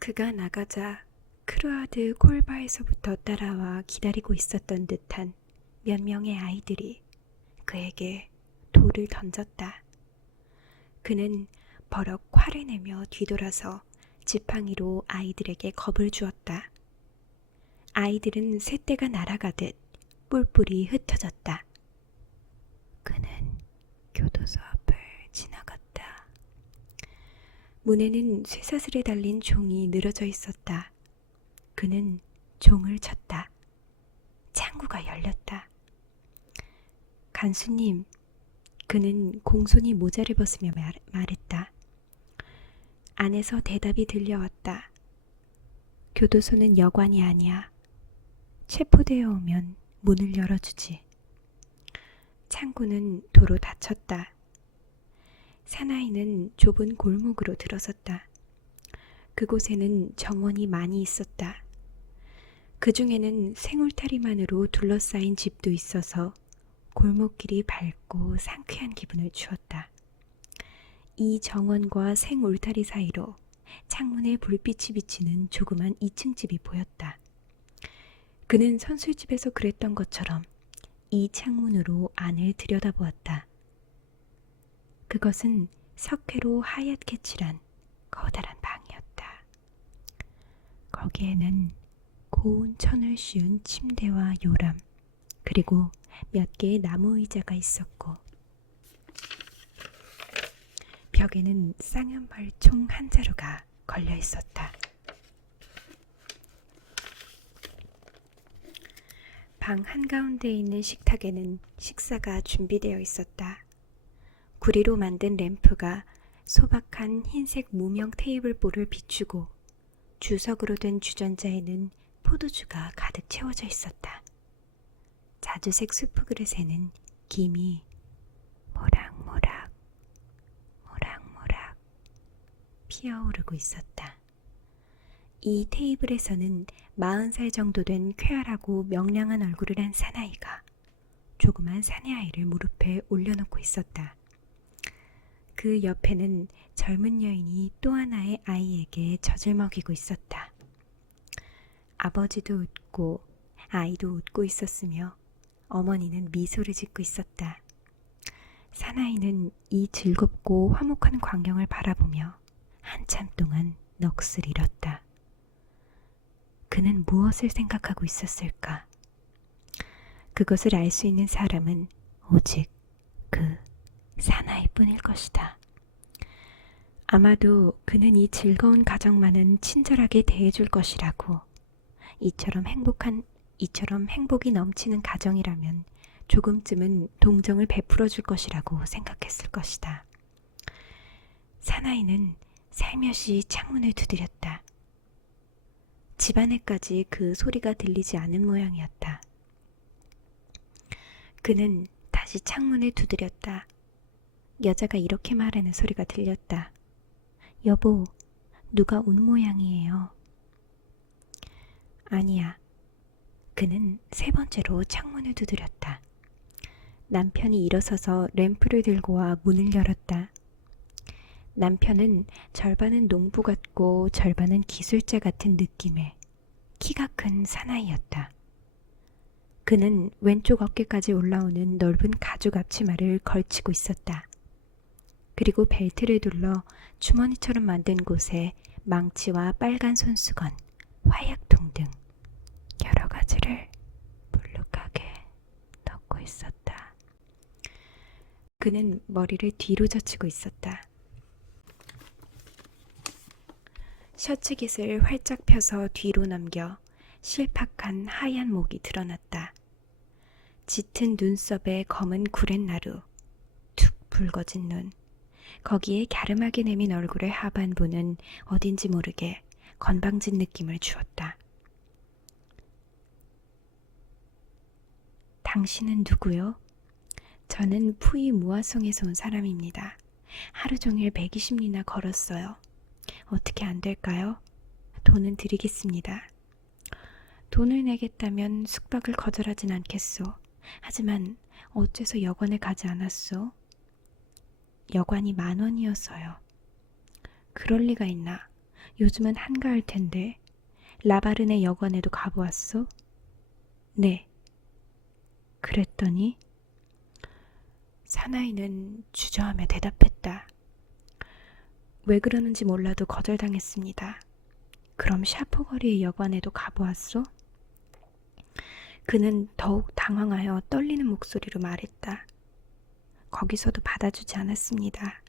그가 나가자 크루아드 콜바에서부터 따라와 기다리고 있었던 듯한 몇 명의 아이들이 그에게 돌을 던졌다. 그는 버럭 화를 내며 뒤돌아서 지팡이로 아이들에게 겁을 주었다. 아이들은 새떼가 날아가듯 뿔뿔이 흩어졌다. 그는 교도소 앞을 지나갔다. 문에는 쇠사슬에 달린 종이 늘어져 있었다. 그는 종을 쳤다. 창구가 열렸다. 간수님, 그는 공손히 모자를 벗으며 말했다. 안에서 대답이 들려왔다. 교도소는 여관이 아니야. 체포되어 오면 문을 열어주지. 창구는 도로 닫혔다. 사나이는 좁은 골목으로 들어섰다. 그곳에는 정원이 많이 있었다. 그 중에는 생울타리만으로 둘러싸인 집도 있어서 골목길이 밝고 상쾌한 기분을 주었다. 이 정원과 생울타리 사이로 창문에 불빛이 비치는 조그만 2층 집이 보였다. 그는 선술집에서 그랬던 것처럼 이 창문으로 안을 들여다보았다. 그것은 석회로 하얗게 칠한 커다란 방이었다. 거기에는 고운 천을 씌운 침대와 요람, 그리고 몇 개의 나무 의자가 있었고 벽에는 쌍연발 총 한 자루가 걸려 있었다. 방 한가운데에 있는 식탁에는 식사가 준비되어 있었다. 구리로 만든 램프가 소박한 흰색 무명 테이블볼을 비추고 주석으로 된 주전자에는 포도주가 가득 채워져 있었다. 자주색 수프 그릇에는 김이 모락모락 피어오르고 있었다. 이 테이블에서는 40살 정도 된 쾌활하고 명랑한 얼굴을 한 사나이가 조그만 사내 아이를 무릎에 올려놓고 있었다. 그 옆에는 젊은 여인이 또 하나의 아이에게 젖을 먹이고 있었다. 아버지도 웃고 아이도 웃고 있었으며 어머니는 미소를 짓고 있었다. 사나이는 이 즐겁고 화목한 광경을 바라보며 한참 동안 넋을 잃었다. 그는 무엇을 생각하고 있었을까? 그것을 알 수 있는 사람은 오직 그 사나이뿐일 것이다. 아마도 그는 이 즐거운 가정만은 친절하게 대해줄 것이라고, 이처럼 행복이 넘치는 가정이라면 조금쯤은 동정을 베풀어 줄 것이라고 생각했을 것이다. 사나이는 살며시 창문을 두드렸다. 집안에까지 그 소리가 들리지 않은 모양이었다. 그는 다시 창문을 두드렸다. 여자가 이렇게 말하는 소리가 들렸다. 여보, 누가 온 모양이에요. 아니야. 그는 세 번째로 창문을 두드렸다. 남편이 일어서서 램프를 들고 와 문을 열었다. 남편은 절반은 농부 같고 절반은 기술자 같은 느낌의 키가 큰 사나이였다. 그는 왼쪽 어깨까지 올라오는 넓은 가죽 앞치마를 걸치고 있었다. 그리고 벨트를 둘러 주머니처럼 만든 곳에 망치와 빨간 손수건, 화약통 등 여러 가지를 불룩하게 넣고 있었다. 그는 머리를 뒤로 젖히고 있었다. 셔츠 깃을 활짝 펴서 뒤로 넘겨 실팍한 하얀 목이 드러났다. 짙은 눈썹에 검은 구렛나루, 툭 붉어진 눈, 거기에 갸름하게 내민 얼굴의 하반부는 어딘지 모르게 건방진 느낌을 주었다. 당신은 누구요? 저는 푸이 무아송에서 온 사람입니다. 하루 종일 120리나 걸었어요. 어떻게 안 될까요? 돈은 드리겠습니다. 돈을 내겠다면 숙박을 거절하진 않겠소. 하지만 어째서 여관에 가지 않았소? 여관이 10,000원이었어요. 그럴 리가 있나? 요즘은 한가할 텐데 라바르네 여관에도 가보았어? 네. 그랬더니 사나이는 주저하며 대답했다. 왜 그러는지 몰라도 거절당했습니다. 그럼 샤프거리의 여관에도 가보았어? 그는 더욱 당황하여 떨리는 목소리로 말했다. 거기서도 받아주지 않았습니다.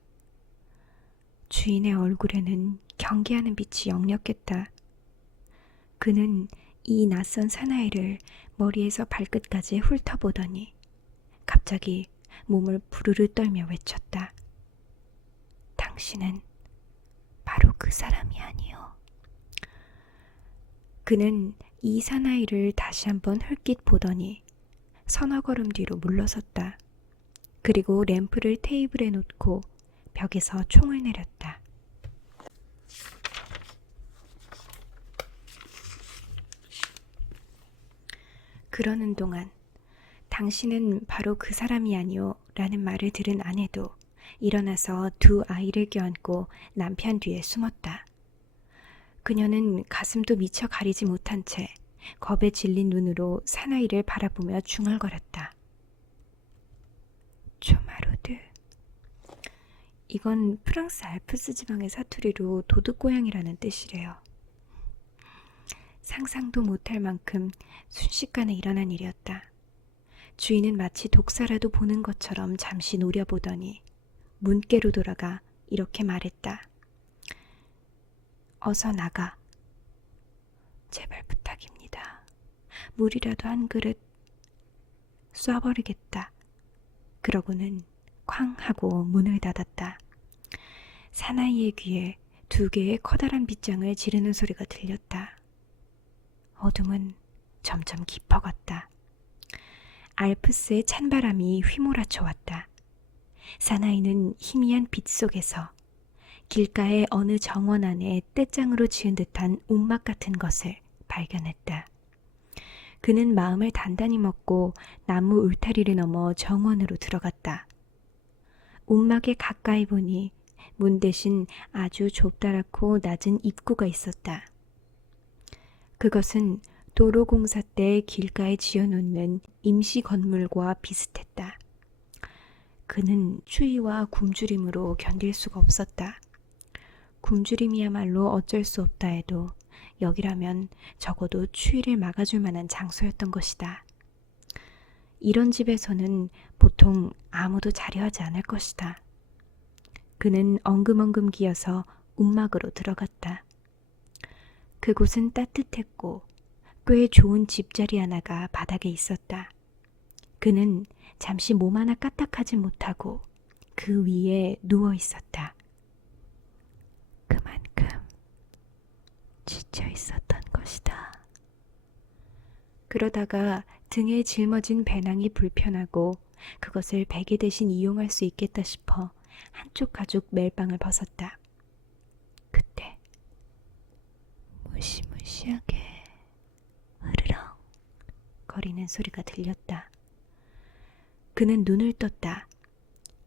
주인의 얼굴에는 경계하는 빛이 역력했다. 그는 이 낯선 사나이를 머리에서 발끝까지 훑어보더니 갑자기 몸을 부르르 떨며 외쳤다. 당신은 바로 그 사람이 아니요. 그는 이 사나이를 다시 한번 흘낏 보더니 서너 걸음 뒤로 물러섰다. 그리고 램프를 테이블에 놓고 벽에서 총을 내렸다. 그러는 동안 당신은 바로 그 사람이 아니오 라는 말을 들은 아내도 일어나서 두 아이를 껴안고 남편 뒤에 숨었다. 그녀는 가슴도 미처 가리지 못한 채 겁에 질린 눈으로 사나이를 바라보며 중얼거렸다. 조마로드. 이건 프랑스 알프스 지방의 사투리로 도둑고양이라는 뜻이래요. 상상도 못할 만큼 순식간에 일어난 일이었다. 주인은 마치 독사라도 보는 것처럼 잠시 노려보더니 문께로 돌아가 이렇게 말했다. 어서 나가. 제발 부탁입니다. 물이라도 한 그릇 쏴버리겠다. 그러고는 쾅 하고 문을 닫았다. 사나이의 귀에 두 개의 커다란 빗장을 지르는 소리가 들렸다. 어둠은 점점 깊어갔다. 알프스의 찬바람이 휘몰아쳐 왔다. 사나이는 희미한 빛 속에서 길가의 어느 정원 안에 떼장으로 지은 듯한 움막 같은 것을 발견했다. 그는 마음을 단단히 먹고 나무 울타리를 넘어 정원으로 들어갔다. 움막에 가까이 보니 문 대신 아주 좁다랗고 낮은 입구가 있었다. 그것은 도로공사 때 길가에 지어놓는 임시 건물과 비슷했다. 그는 추위와 굶주림으로 견딜 수가 없었다. 굶주림이야말로 어쩔 수 없다 해도 여기라면 적어도 추위를 막아줄 만한 장소였던 것이다. 이런 집에서는 보통 아무도 자려 하지 않을 것이다. 그는 엉금엉금 기어서 움막으로 들어갔다. 그곳은 따뜻했고 꽤 좋은 집자리 하나가 바닥에 있었다. 그는 잠시 몸 하나 까딱하지 못하고 그 위에 누워 있었다. 그만큼 지쳐 있었던 것이다. 그러다가 등에 짊어진 배낭이 불편하고 그것을 베개 대신 이용할 수 있겠다 싶어 한쪽 가죽 멜빵을 벗었다. 그때 무시무시하게 으르렁 거리는 소리가 들렸다. 그는 눈을 떴다.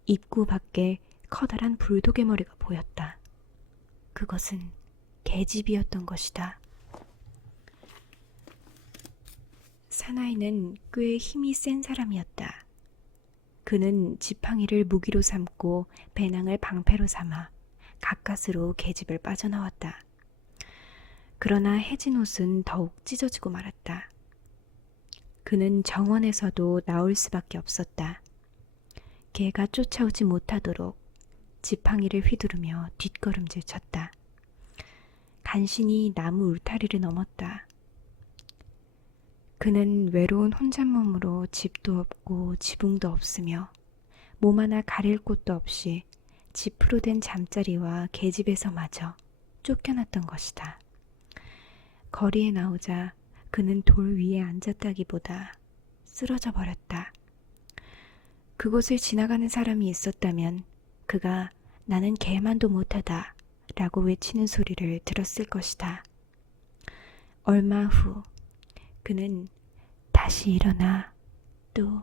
입구 밖에 커다란 불독의 머리가 보였다. 그것은 계집이었던 것이다. 사나이는 꽤 힘이 센 사람이었다. 그는 지팡이를 무기로 삼고 배낭을 방패로 삼아 가까스로 계집을 빠져나왔다. 그러나 해진 옷은 더욱 찢어지고 말았다. 그는 정원에서도 나올 수밖에 없었다. 개가 쫓아오지 못하도록 지팡이를 휘두르며 뒷걸음질 쳤다. 간신히 나무 울타리를 넘었다. 그는 외로운 혼잣몸으로 집도 없고 지붕도 없으며 몸 하나 가릴 곳도 없이 지프로 된 잠자리와 계집에서마저 쫓겨났던 것이다. 거리에 나오자 그는 돌 위에 앉았다기보다 쓰러져 버렸다. 그곳을 지나가는 사람이 있었다면 그가 나는 개만도 못하다 라고 외치는 소리를 들었을 것이다. 얼마 후 그는 다시 일어나 또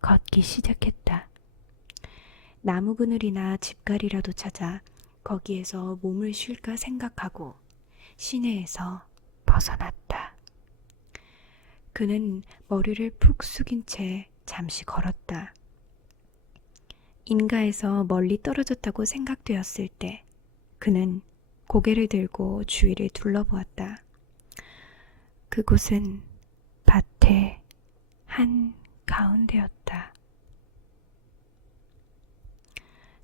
걷기 시작했다. 나무 그늘이나 집갈이라도 찾아 거기에서 몸을 쉴까 생각하고 시내에서 벗어났다. 그는 머리를 푹 숙인 채 잠시 걸었다. 인가에서 멀리 떨어졌다고 생각되었을 때 그는 고개를 들고 주위를 둘러보았다. 그곳은 밭의 한 가운데였다.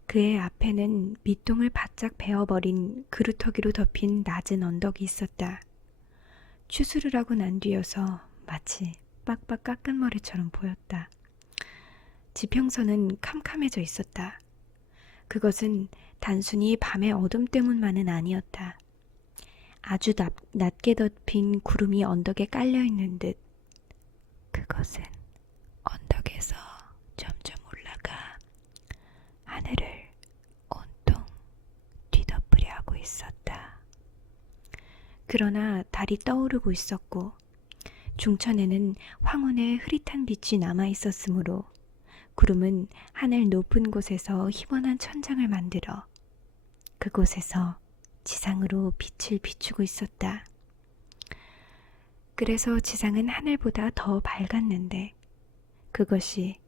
그의 앞에는 밑동을 바짝 베어버린 그루터기로 덮인 낮은 언덕이 있었다. 추수를 하고 난 뒤여서 마치 빡빡 깎은 머리처럼 보였다. 지평선은 캄캄해져 있었다. 그것은 단순히 밤의 어둠 때문만은 아니었다. 아주 낮게 덮인 구름이 언덕에 깔려있는 듯 그것은 언덕에서 점점 올라가 하늘을 온통 뒤덮으려 하고 있었다. 그러나 달이 떠오르고 있었고 중천에는 황혼의 흐릿한 빛이 남아 있었으므로 구름은 하늘 높은 곳에서 희번한 천장을 만들어 그곳에서 지상으로 빛을 비추고 있었다. 그래서 지상은 하늘보다 더 밝았는데 그것이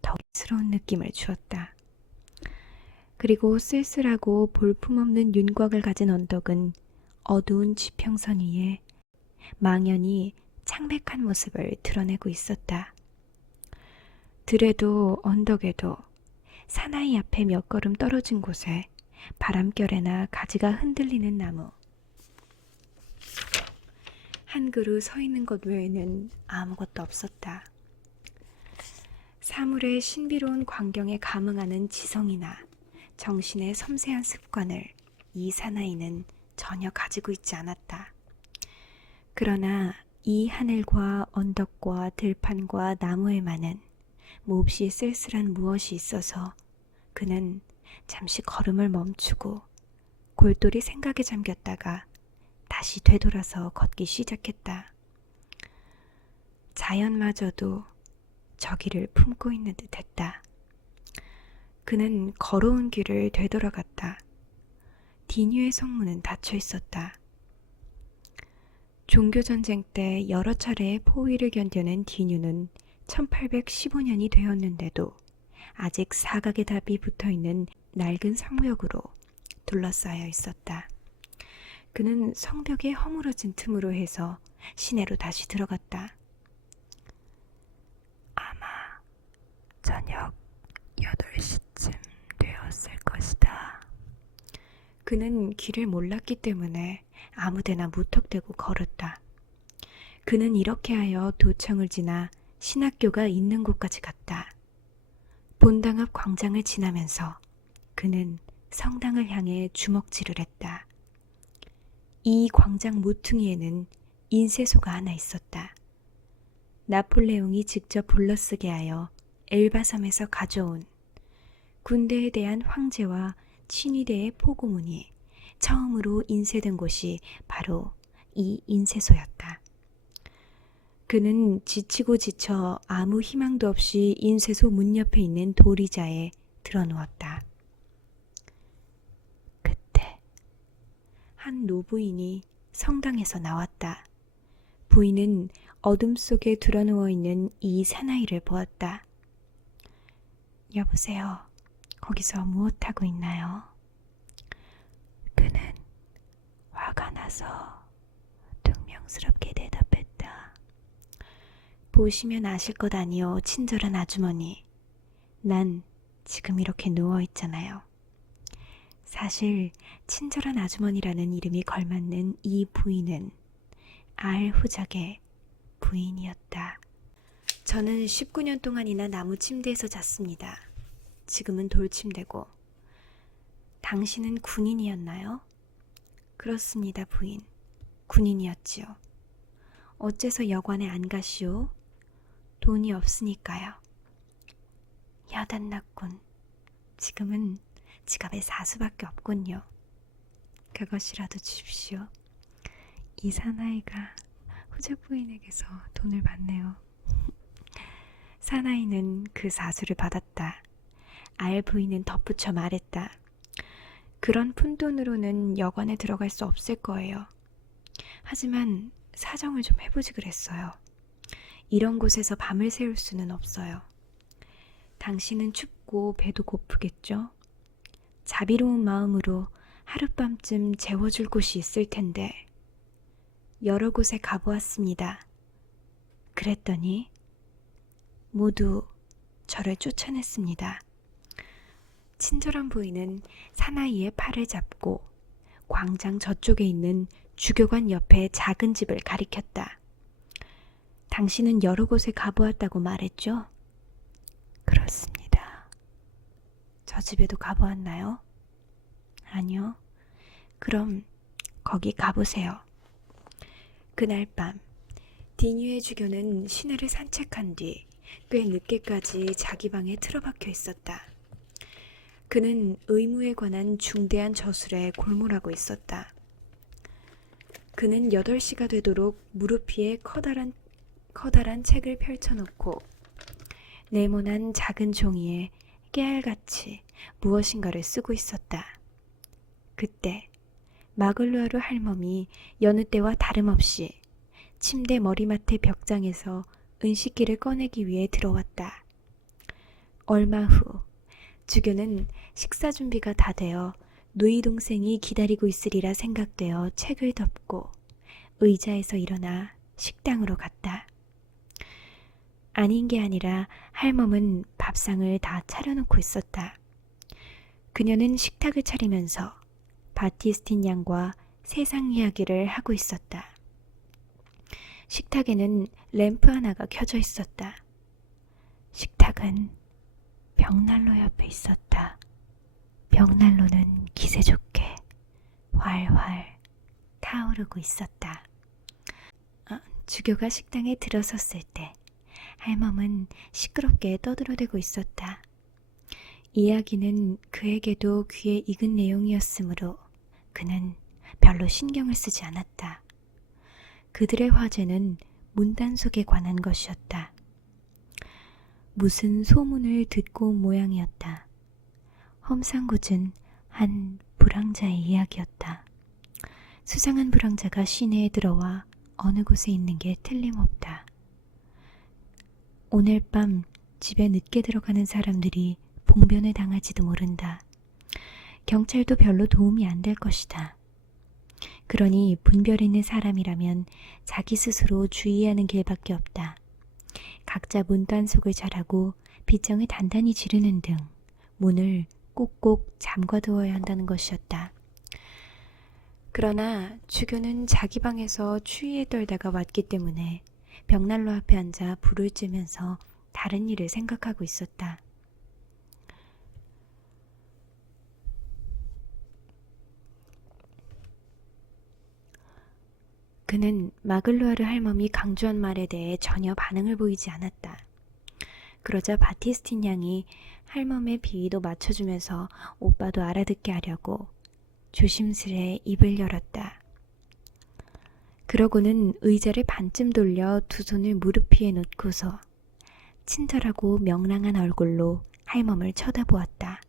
더 스러운 느낌을 주었다. 그리고 쓸쓸하고 볼품없는 윤곽을 가진 언덕은 어두운 지평선 위에 망연히 창백한 모습을 드러내고 있었다. 들에도 언덕에도 사나이 앞에 몇 걸음 떨어진 곳에 바람결에나 가지가 흔들리는 나무 한 그루 서 있는 것 외에는 아무것도 없었다. 사물의 신비로운 광경에 감흥하는 지성이나 정신의 섬세한 습관을 이 사나이는 전혀 가지고 있지 않았다. 그러나 이 하늘과 언덕과 들판과 나무에만은 몹시 쓸쓸한 무엇이 있어서 그는 잠시 걸음을 멈추고 골똘히 생각에 잠겼다가 다시 되돌아서 걷기 시작했다. 자연마저도 저기를 품고 있는 듯했다. 그는 걸어온 길을 되돌아갔다. 디뉴의 성문은 닫혀 있었다. 종교전쟁 때 여러 차례의 포위를 견뎌낸 디뉴는 1815년이 되었는데도 아직 사각의 답이 붙어있는 낡은 성벽으로 둘러싸여 있었다. 그는 성벽의 허물어진 틈으로 해서 시내로 다시 들어갔다. 아마 저녁 8시쯤 되었을 것이다. 그는 길을 몰랐기 때문에 아무데나 무턱대고 걸었다. 그는 이렇게 하여 도청을 지나 신학교가 있는 곳까지 갔다. 본당 앞 광장을 지나면서 그는 성당을 향해 주먹질을 했다. 이 광장 모퉁이에는 인쇄소가 하나 있었다. 나폴레옹이 직접 불러쓰게 하여 엘바섬에서 가져온 군대에 대한 황제와 친위대의 포고문이 처음으로 인쇄된 곳이 바로 이 인쇄소였다. 그는 지치고 지쳐 아무 희망도 없이 인쇄소 문 옆에 있는 돌의자에 드러누웠다. 그때 한 노부인이 성당에서 나왔다. 부인은 어둠 속에 드러누워 있는 이 사나이를 보았다. 여보세요. 거기서 무엇하고 있나요? 그는 화가 나서 퉁명스럽게 대답했다. 보시면 아실 것 아니요, 친절한 아주머니. 난 지금 이렇게 누워있잖아요. 사실 친절한 아주머니라는 이름이 걸맞는 이 부인은 알후작의 부인이었다. 저는 19년 동안이나 나무 침대에서 잤습니다. 지금은 돌침대고. 당신은 군인이었나요? 그렇습니다, 부인. 군인이었지요. 어째서 여관에 안 가시오? 돈이 없으니까요. 여단났군. 지금은 지갑에 사수밖에 없군요. 그것이라도 주십시오. 이 사나이가 후작 부인에게서 돈을 받네요. 사나이는 그 사수를 받았다. 알 부인은 덧붙여 말했다. 그런 푼돈으로는 여관에 들어갈 수 없을 거예요. 하지만 사정을 좀 해보지 그랬어요. 이런 곳에서 밤을 새울 수는 없어요. 당신은 춥고 배도 고프겠죠? 자비로운 마음으로 하룻밤쯤 재워줄 곳이 있을 텐데. 여러 곳에 가보았습니다. 그랬더니 모두 저를 쫓아냈습니다. 친절한 부인은 사나이의 팔을 잡고 광장 저쪽에 있는 주교관 옆에 작은 집을 가리켰다. 당신은 여러 곳에 가보았다고 말했죠? 그렇습니다. 저 집에도 가보았나요? 아니요. 그럼 거기 가보세요. 그날 밤 디뉴의 주교는 시내를 산책한 뒤 꽤 늦게까지 자기 방에 틀어박혀 있었다. 그는 의무에 관한 중대한 저술에 골몰하고 있었다. 그는 8시가 되도록 무릎 위에 커다란 책을 펼쳐놓고 네모난 작은 종이에 깨알같이 무엇인가를 쓰고 있었다. 그때 마글루아르 할멈이 여느 때와 다름없이 침대 머리맡의 벽장에서 은식기를 꺼내기 위해 들어왔다. 얼마 후 주교는 식사 준비가 다 되어 누이 동생이 기다리고 있으리라 생각되어 책을 덮고 의자에서 일어나 식당으로 갔다. 아닌 게 아니라 할멈은 밥상을 다 차려놓고 있었다. 그녀는 식탁을 차리면서 바티스틴 양과 세상 이야기를 하고 있었다. 식탁에는 램프 하나가 켜져 있었다. 식탁은 벽난로 옆에 있었다. 벽난로는 기세 좋게 활활 타오르고 있었다. 주교가 식당에 들어섰을 때 할멈은 시끄럽게 떠들어대고 있었다. 이야기는 그에게도 귀에 익은 내용이었으므로 그는 별로 신경을 쓰지 않았다. 그들의 화제는 문단속에 관한 것이었다. 무슨 소문을 듣고 온 모양이었다. 험상궂은 한 불황자의 이야기였다. 수상한 불황자가 시내에 들어와 어느 곳에 있는 게 틀림없다. 오늘 밤 집에 늦게 들어가는 사람들이 봉변을 당할지도 모른다. 경찰도 별로 도움이 안 될 것이다. 그러니 분별 있는 사람이라면 자기 스스로 주의하는 길밖에 없다. 각자 문단속을 잘하고 빗장을 단단히 지르는 등 문을 꼭꼭 잠가두어야 한다는 것이었다. 그러나 주교는 자기 방에서 추위에 떨다가 왔기 때문에 벽난로 앞에 앉아 불을 쬐면서 다른 일을 생각하고 있었다. 그는 마글루아르 할멈이 강조한 말에 대해 전혀 반응을 보이지 않았다. 그러자 바티스틴 양이 할멈의 비위도 맞춰주면서 오빠도 알아듣게 하려고 조심스레 입을 열었다. 그러고는 의자를 반쯤 돌려 두 손을 무릎 위에 놓고서 친절하고 명랑한 얼굴로 할멈을 쳐다보았다.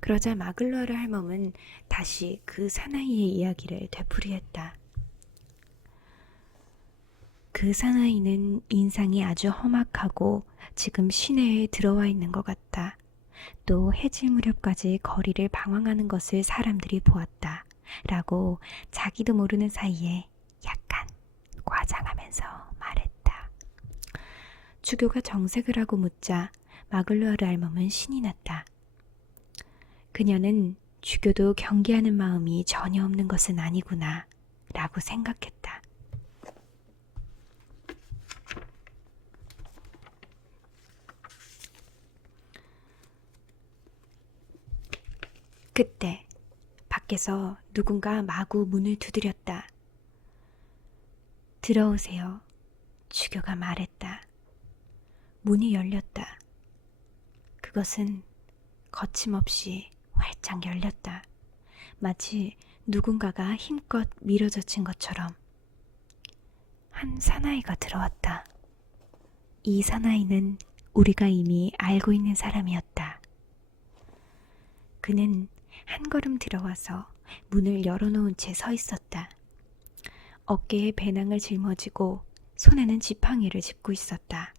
그러자 마글루아르 할멈은 다시 그 사나이의 이야기를 되풀이했다. 그 사나이는 인상이 아주 험악하고 지금 시내에 들어와 있는 것 같다. 또 해질 무렵까지 거리를 방황하는 것을 사람들이 보았다. 라고 자기도 모르는 사이에 약간 과장하면서 말했다. 주교가 정색을 하고 묻자 마글루아르 할멈은 신이 났다. 그녀는 주교도 경계하는 마음이 전혀 없는 것은 아니구나 라고 생각했다. 그때 밖에서 누군가 마구 문을 두드렸다. 들어오세요. 주교가 말했다. 문이 열렸다. 그것은 거침없이 활짝 열렸다. 마치 누군가가 힘껏 밀어젖힌 것처럼. 한 사나이가 들어왔다. 이 사나이는 우리가 이미 알고 있는 사람이었다. 그는 한 걸음 들어와서 문을 열어놓은 채 서 있었다. 어깨에 배낭을 짊어지고 손에는 지팡이를 짚고 있었다.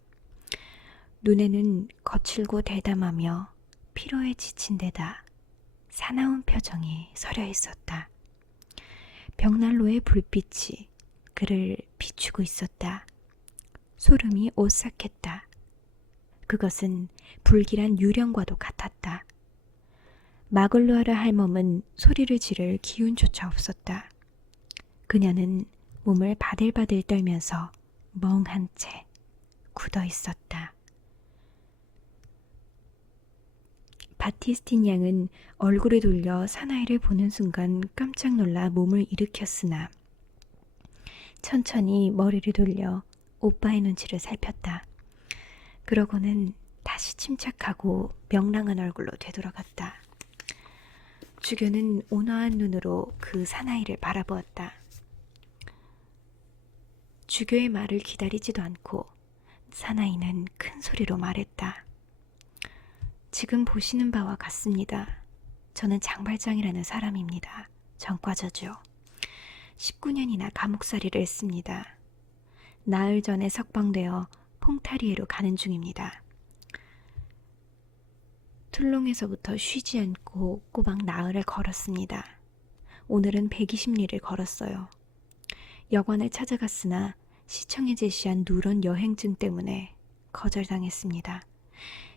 눈에는 거칠고 대담하며 피로에 지친 데다 사나운 표정이 서려 있었다. 벽난로의 불빛이 그를 비추고 있었다. 소름이 오싹했다. 그것은 불길한 유령과도 같았다. 마글루아르 할멈은 소리를 지를 기운조차 없었다. 그녀는 몸을 바들바들 떨면서 멍한 채 굳어 있었다. 바티스틴 양은 얼굴을 돌려 사나이를 보는 순간 깜짝 놀라 몸을 일으켰으나 천천히 머리를 돌려 오빠의 눈치를 살폈다. 그러고는 다시 침착하고 명랑한 얼굴로 되돌아갔다. 주교는 온화한 눈으로 그 사나이를 바라보았다. 주교의 말을 기다리지도 않고 사나이는 큰 소리로 말했다. 지금 보시는 바와 같습니다. 저는 장발장이라는 사람입니다. 전과자죠. 19년이나 감옥살이를 했습니다. 나흘 전에 석방되어 퐁타리에로 가는 중입니다. 툴롱에서부터 쉬지 않고 꼬박 나흘을 걸었습니다. 오늘은 120리를 걸었어요. 여관을 찾아갔으나 시청에 제시한 누런 여행증 때문에 거절당했습니다.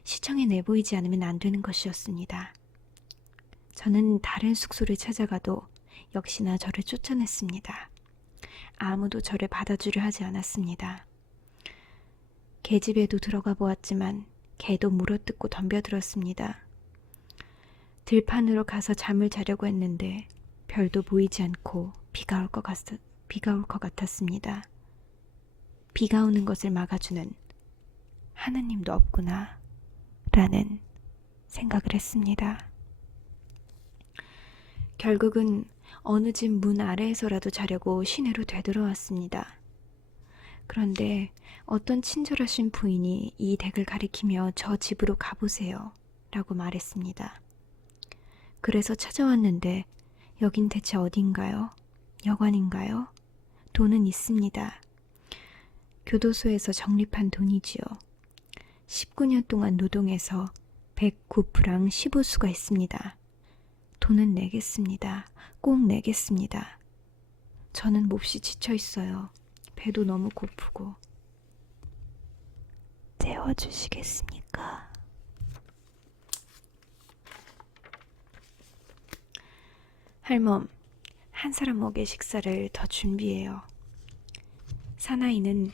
시청에 내보이지 않으면 안 되는 것이었습니다. 저는 다른 숙소를 찾아가도 역시나 저를 쫓아냈습니다. 아무도 저를 받아주려 하지 않았습니다. 계집에도 들어가 보았지만 개도 물어뜯고 덤벼들었습니다. 들판으로 가서 잠을 자려고 했는데 별도 보이지 않고 비가 올 것 같았습니다. 비가 오는 것을 막아주는 하느님도 없구나 라는 생각을 했습니다. 결국은 어느 집 문 아래에서라도 자려고 시내로 되돌아왔습니다. 그런데 어떤 친절하신 부인이 이 댁을 가리키며 저 집으로 가보세요 라고 말했습니다. 그래서 찾아왔는데 여긴 대체 어딘가요? 여관인가요? 돈은 있습니다. 교도소에서 적립한 돈이지요. 19년 동안 노동해서 109프랑 15수가 있습니다. 돈은 내겠습니다. 꼭 내겠습니다. 저는 몹시 지쳐 있어요. 배도 너무 고프고. 재워주시겠습니까? 할멈, 한 사람 먹의 식사를 더 준비해요. 사나이는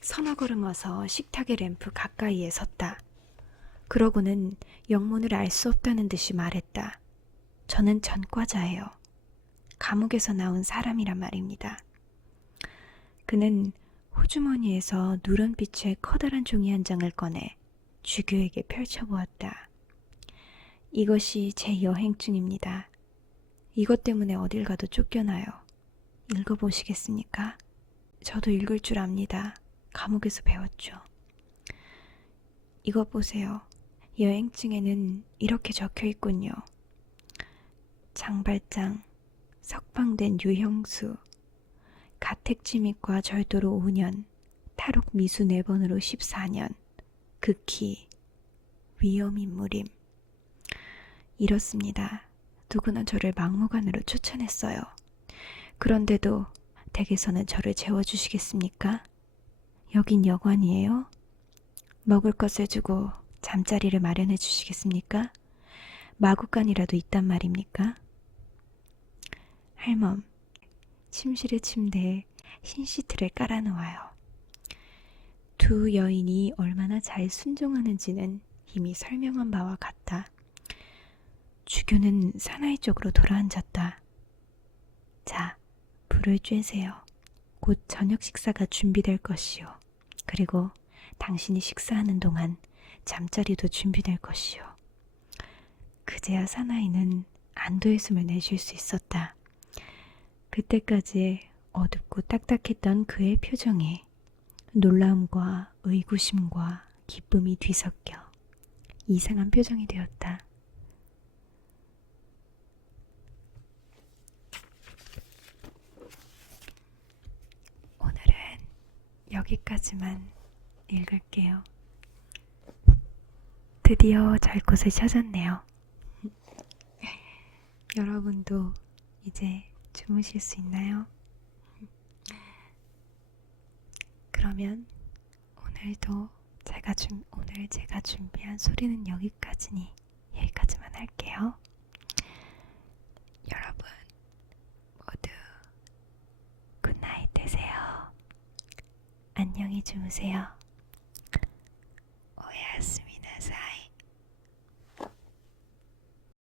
서너 걸음 와서 식탁의 램프 가까이에 섰다. 그러고는 영문을 알 수 없다는 듯이 말했다. 저는 전과자예요. 감옥에서 나온 사람이란 말입니다. 그는 호주머니에서 누런빛의 커다란 종이 한 장을 꺼내 주교에게 펼쳐보았다. 이것이 제 여행증입니다. 이것 때문에 어딜 가도 쫓겨나요. 읽어보시겠습니까? 저도 읽을 줄 압니다. 감옥에서 배웠죠. 이것 보세요. 여행증에는 이렇게 적혀 있군요. 장발장, 석방된 유형수, 가택침입과 절도로 5년, 탈옥 미수 4번으로 14년, 극히 위험인물임. 이렇습니다. 누구나 저를 막무가내로 쫓아냈어요. 그런데도 댁에서는 저를 재워주시겠습니까? 여긴 여관이에요? 먹을 것을 주고 잠자리를 마련해 주시겠습니까? 마구간이라도 있단 말입니까? 할멈, 침실의 침대에 흰 시트를 깔아놓아요. 두 여인이 얼마나 잘 순종하는지는 이미 설명한 바와 같다. 주교는 사나이 쪽으로 돌아앉았다. 자, 불을 쬐세요. 곧 저녁 식사가 준비될 것이요. 그리고 당신이 식사하는 동안 잠자리도 준비될 것이요. 그제야 사나이는 안도의 숨을 내쉴 수 있었다. 그때까지 어둡고 딱딱했던 그의 표정에 놀라움과 의구심과 기쁨이 뒤섞여 이상한 표정이 되었다. 여기까지만 읽을게요. 드디어 잘 곳을 찾았네요. 여러분도 이제 주무실 수 있나요? 그러면 오늘 제가 준비한 소리는 여기까지만 할게요. 여러분 모두 굿나잇 되세요. 안녕히 주무세요.